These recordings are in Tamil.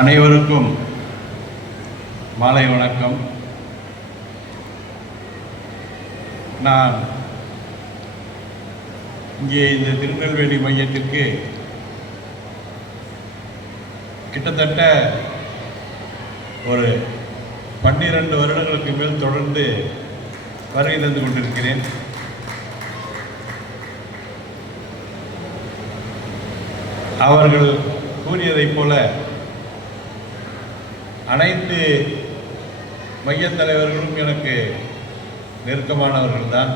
அனைவருக்கும் மாலை வணக்கம். நான் இங்கே இந்த திருநெல்வேலி மையத்திற்கு கிட்டத்தட்ட ஒரு 12 வருடங்களுக்கு மேல் தொடர்ந்து வருகை தந்து கொண்டிருக்கிறேன். அவர்கள் கூறியதைப் போல அனைத்து மையத் தலைவர்களும் எனக்கு நெருக்கமானவர்கள்தான்.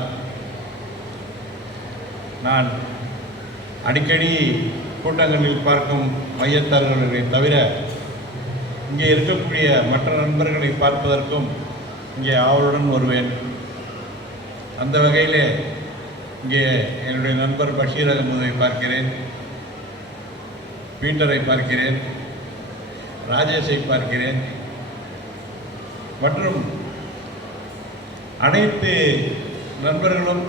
நான் அடிக்கடி கூட்டங்களில் பார்க்கும் மையத்தாளர்களை தவிர இங்கே இருக்கக்கூடிய மற்ற நண்பர்களை பார்ப்பதற்கும் இங்கே ஆவலுடன் வருவேன். அந்த வகையிலே இங்கே என்னுடைய நண்பர் பஷீர் அகமதை பார்க்கிறேன், பீட்டரை பார்க்கிறேன், ராஜேஷை பார்க்கிறேன் மற்றும் அனைத்து நண்பர்களும்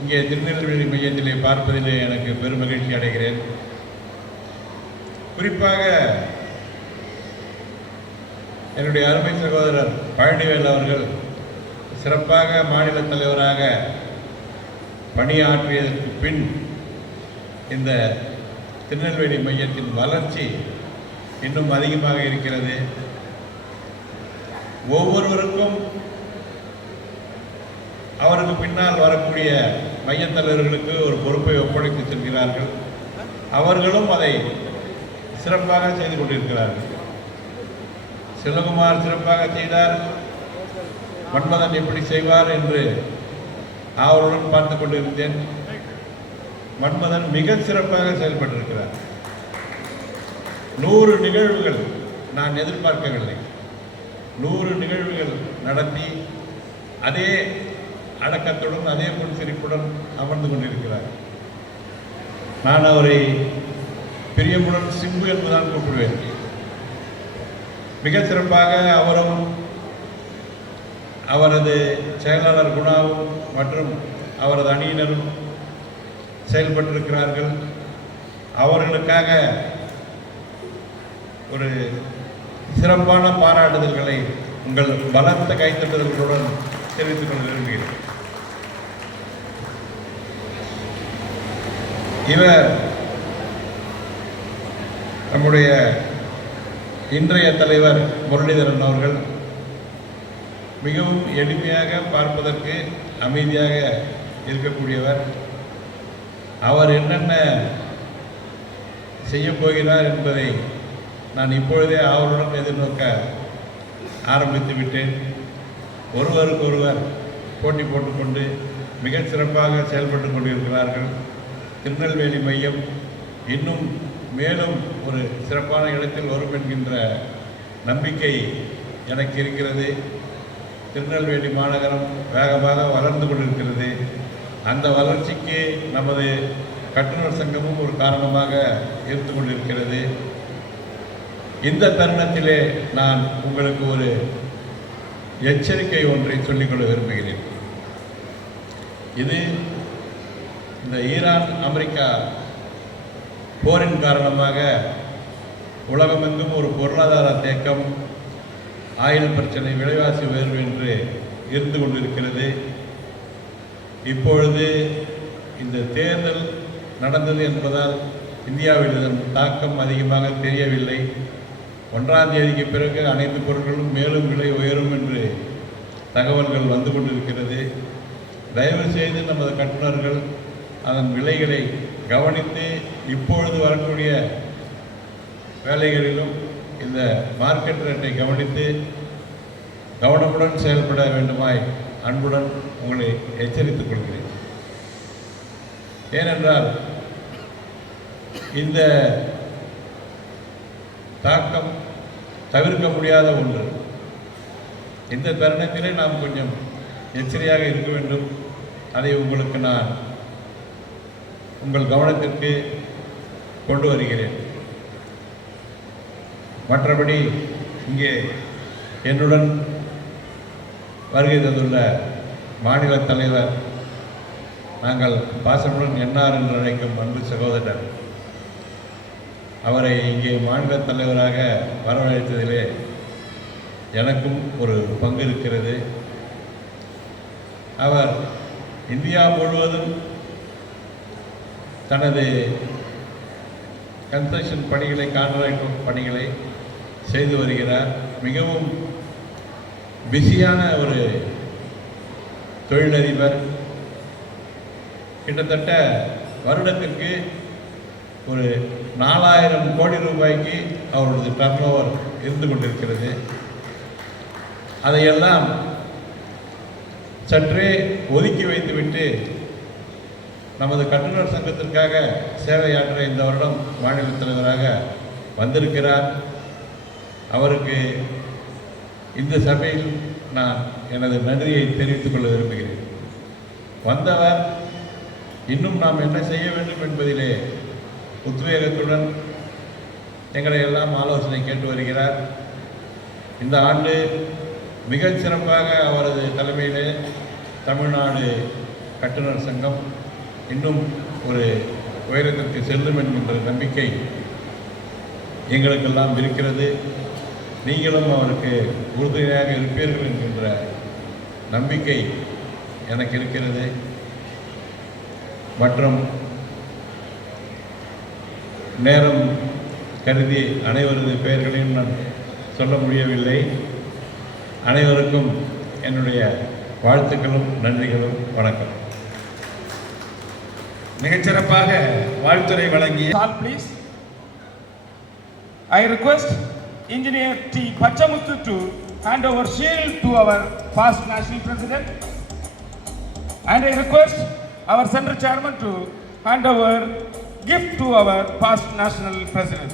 இங்கே திருநெல்வேலி மையத்திலே பார்ப்பதிலே எனக்கு பெரும் மகிழ்ச்சி அடைகிறேன். குறிப்பாக என்னுடைய அருமை சகோதரர் பழனிவேல் அவர்கள் சிறப்பாக மாநில தலைவராக பணியாற்றியதற்கு பின் இந்த திருநெல்வேலி மையத்தின் வளர்ச்சி இன்னும் அதிகமாக இருக்கிறது. ஒவ்வொருவருக்கும் அவருக்கு பின்னால் வரக்கூடிய மையத் தலைவர்களுக்கு ஒரு பொறுப்பை ஒப்படைத்து செல்கிறார்கள். அவர்களும் அதை சிறப்பாக செய்து கொண்டிருக்கிறார்கள். செல்வகுமார் சிறப்பாக செய்தார், மன்மதன் எப்படி செய்வார் என்று அவருடன் பார்த்து கொண்டிருந்தேன். மன்மதன் மிக சிறப்பாக செயல்பட்டிருக்கிறார். 100 நிகழ்வுகள் நான் எதிர்பார்க்கவில்லை. 100 நிகழ்வுகள் நடத்தி அதே அடக்கத்துடன் அதே புன்சிரிப்புடன் அமர்ந்து கொண்டிருக்கிறார். நான் அவரை பிரியமுடன் சிம்பு என்பதுதான் கூப்பிடுவேன். மிக சிறப்பாக அவரும் அவரது செயலாளர் குணாவும் மற்றும் அவரது அணியினரும் செயல்பட்டிருக்கிறார்கள். அவர்களுக்காக ஒரு சிறப்பான பாராட்டுதல்களை உங்கள் பலத்த கைத்தட்டுதல்களுடன் தெரிவித்துக் கொள்ள விரும்புகிறேன். இவர் நம்முடைய இன்றைய தலைவர் முரளிதரன் அவர்கள் மிகவும் எளிமையாக பார்ப்பதற்கு அமைதியாக இருக்கக்கூடியவர். அவர் என்னென்ன செய்ய போகிறார் என்பதை நான் இப்பொழுதே அவருடன் எதிர்நோக்க ஆரம்பித்து விட்டேன். ஒருவருக்கொருவர் போட்டி போட்டுக்கொண்டு மிக சிறப்பாக செயல்பட்டு கொண்டிருக்கிறார்கள். திருநெல்வேலி மையம் இன்னும் மேலும் ஒரு சிறப்பான இடத்தில் வரும் என்கின்ற நம்பிக்கை எனக்கு இருக்கிறது. திருநெல்வேலி மாநகரம் வேகமாக வளர்ந்து கொண்டிருக்கிறது. அந்த வளர்ச்சிக்கு நமது கட்டுநர் சங்கமும் ஒரு காரணமாக இருந்து கொண்டிருக்கிறது. இந்த தருணத்திலே நான் உங்களுக்கு ஒரு எச்சரிக்கை ஒன்றை சொல்லிக்கொள்ள விரும்புகிறேன். இது இந்த ஈரான் அமெரிக்கா போரின் காரணமாக உலகமெங்கும் ஒரு பொருளாதார தேக்கம், ஆயுள் பிரச்சனை, விலைவாசி உயர்வு என்று இருந்து கொண்டிருக்கிறது. இப்பொழுது இந்த தேர்தல் நடந்தது என்பதால் இந்தியாவில் இதன் தாக்கம் அதிகமாக தெரியவில்லை. 1ஆம் தேதிக்கு பிறகு அனைத்து பொருட்களும் மேலும் விலை உயரும் என்று தகவல்கள் வந்து கொண்டிருக்கிறது. தயவு செய்து நமது கட்டுநர்கள் அதன் விலைகளை கவனித்து இப்பொழுது வரக்கூடிய வேலைகளிலும் இந்த மார்க்கெட் ரேட்டை கவனித்து கவனமுடன் செயல்பட வேண்டுமாய் அன்புடன் உங்களை எச்சரித்துக் கொள்கிறேன். ஏனென்றால் இந்த தாக்கம் தவிர்க்க முடியாத ஒன்று. இந்த தருணத்திலே நாம் கொஞ்சம் எச்சரிக்கையாக இருக்க வேண்டும். அதை உங்களுக்கு நான் உங்கள் கவனத்திற்கு கொண்டு வருகிறேன். மற்றபடி இங்கே என்னுடன் வருகை தந்துள்ள மாநில தலைவர், நாங்கள் பாசமுடன் என்ஆர் என்று அழைக்கும் அன்பு சகோதரர் அவரை இங்கே மாநில தலைவராக வரவழைத்ததிலே எனக்கும் ஒரு பங்கு இருக்கிறது. அவர் இந்தியா முழுவதும் தனது கன்ஸ்ட்ரக்ஷன் பணிகளை, கான்ட்ராக்ட் பணிகளை செய்து வருகிறார். மிகவும் பிஸியான ஒரு தொழிலதிபர். கிட்டத்தட்ட வருடத்திற்கு ஒரு 4000 கோடி ரூபாய்க்கு அவரது டர்ன் ஓவர் இருந்து கொண்டிருக்கிறது. அதையெல்லாம் சற்றே ஒதுக்கி வைத்துவிட்டு நமது கட்டுநர் சங்கத்திற்காக சேவையாற்ற இந்த வருடம் மாநில தலைவராக வந்திருக்கிறார். அவருக்கு இந்த சபையில் நான் எனது நன்றியை தெரிவித்துக் கொள்ள விரும்புகிறேன். வந்தவர் இன்னும் நாம் என்ன செய்ய வேண்டும் என்பதிலே உத்வேகத்துடன் எங்களை எல்லாம் ஆலோசனை கேட்டு வருகிறார். இந்த ஆண்டு மிகச் சிறப்பாக அவரது தலைமையிலே தமிழ்நாடு கட்டுநர் சங்கம் இன்னும் ஒரு உயரத்திற்கு செல்லும் என்கின்ற நம்பிக்கை எங்களுக்கெல்லாம் இருக்கிறது. நீங்களும் அவருக்கு உறுதுணையாக இருப்பீர்கள் என்கின்ற நம்பிக்கை எனக்கு இருக்கிறது. மற்றும் நேரம் கருதி அனைவரது பெயர்களையும் நான் சொல்ல முடியவில்லை. அனைவருக்கும் என்னுடைய வாழ்த்துக்களும் நன்றிகளும். வணக்கம். மிகச்சிறப்பாக வாழ்த்துரை வழங்கிய please. I request Engineer T. Pachamuthu to hand over shield to our past national president, and I request our Central Chairman to hand over gift to our past national president.